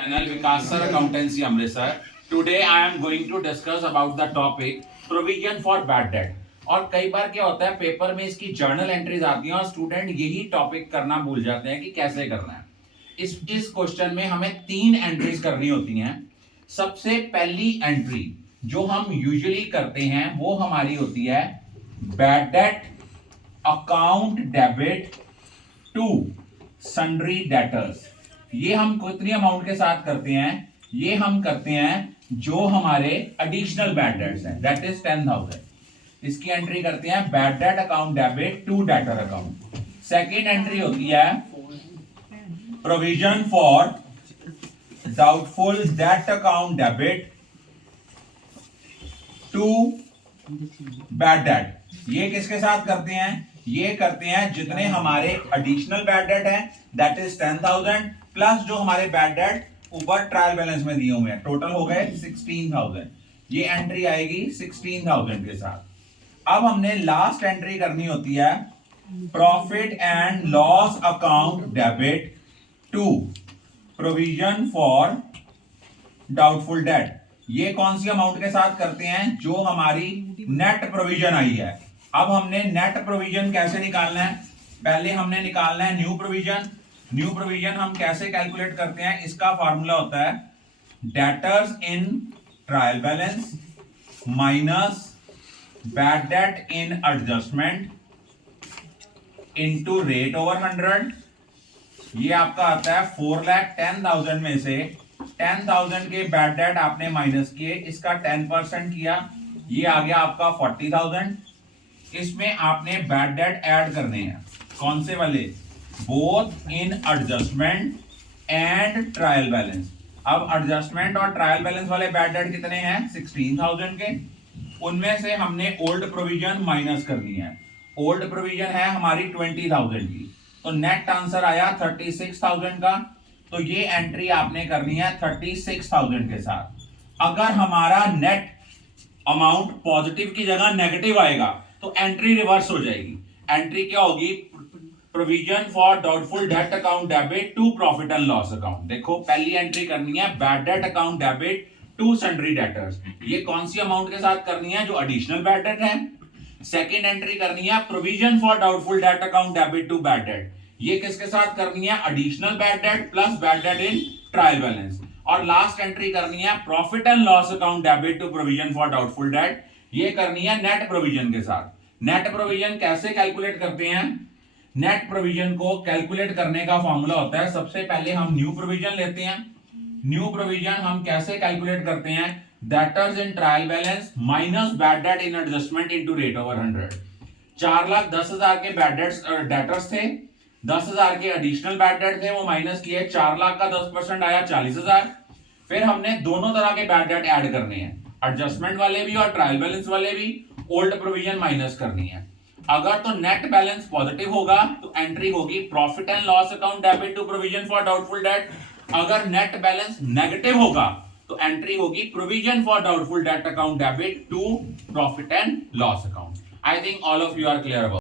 Channel Vikas Sir Accountancy Amritsar. Today I am going to discuss about the topic provision for bad debt. और कई बार क्या होता है paper में इसकी जर्नल एंट्रीज आती हैं और स्टूडेंट यही टॉपिक करना भूल जाते हैं कि कैसे करना है। इस क्वेश्चन में हमें 3 एंट्रीज करनी होती हैं। सबसे पहली एंट्री जो हम यूजुअली करते हैं वो हमारी होती है bad debt account debit to sundry debtors. ये हम कितनी अमाउंट के साथ करते हैं? ये हम करते हैं जो हमारे एडिशनल बैड डेट्स हैं, दैट इज 10,000। इसकी एंट्री करते हैं bad debt account debit to debtor account. Second entry होती है provision for doubtful debt account debit to bad debt. ये किसके साथ करते हैं? ये करते हैं जितने हमारे एडिशनल बैड डेट है दैट इज 10,000 प्लस जो हमारे बैड डेट ऊपर ट्रायल बैलेंस में दिए हुए हैं, टोटल हो गए 16,000। ये एंट्री आएगी 16,000 के साथ। अब हमने लास्ट एंट्री करनी होती है profit and loss account debit to provision for doubtful debt. ये कौन सी अमाउंट के साथ करते हैं? जो हमारी नेट प्रोविजन आई है। अब हमने नेट प्रोविजन कैसे निकालना है? पहले हमने निकालना है न्यू प्रोविजन। न्यू प्रोविजन हम कैसे कैलकुलेट करते हैं? इसका फॉर्मूला होता है डेटर्स इन trial balance minus bad debt इन एडजस्टमेंट इनटू रेट ओवर 100। ये आपका आता है 4,10,000 में से 10,000 के बैड डेट आपने माइनस किए, इसका 10% किया, ये आ गया आपका 40,000। इसमें आपने बैड डेट ऐड करने हैं। कौन से वाले? Both in adjustment and trial balance. अब एडजस्टमेंट और ट्रायल बैलेंस वाले बैड डेट कितने हैं? 16,000 के। उनमें से हमने ओल्ड प्रोविजन माइनस करनी है। ओल्ड प्रोविजन है हमारी 20,000 की, तो नेट आंसर आया 36,000 का। तो ये एंट्री आपने करनी है 36,000 के साथ। अगर हमारा नेट अमाउंट पॉजिटिव की जगह नेगेटिव आएगा तो एंट्री रिवर्स हो जाएगी। एंट्री क्या होगी? Provision for doubtful debt account debit to profit and loss account. देखो पहली एंट्री करनी है bad debt account debit to sundry debtors. ये कौन सी अमाउंट के साथ करनी है? जो एडिशनल बैड डेट है। सेकेंड एंट्री करनी है provision for doubtful debt account debit to bad debt. ये किसके साथ करनी है? Additional bad debt plus bad debt in trial balance. और लास्ट एंट्री करनी है profit and loss account debit to provision for doubtful debt. ये करनी है नेट प्रोविजन के साथ। नेट प्रोविजन कैसे कैलकुलेट करते हैं? नेट प्रोविजन को कैलकुलेट करने का फॉर्मूला होता है, सबसे पहले हम न्यू प्रोविजन लेते हैं। न्यू प्रोविजन हम कैसे कैलकुलेट करते हैं? डेटर्स इन trial balance minus bad debt इन एडजस्टमेंट इनटू रेट ओवर 100। 4,10,000 के बैड डेटर्स थे, 10,000 के एडिशनल बैड डेट थे, वो माइनस किए, 4,00,000 का 10% आया 40,000। फिर हमने दोनों तरह के बैड डेट ऐड करने हैं, एडजस्टमेंट वाले भी और ट्रायल बैलेंस वाले भी। ओल्ड प्रोविजन माइनस करनी है। अगर तो नेट बैलेंस पॉजिटिव होगा तो एंट्री होगी profit and loss account debit to provision for doubtful debt. अगर नेट बैलेंस नेगेटिव होगा तो एंट्री होगी provision for doubtful debt account debit to profit and loss account. I think all of you are clear about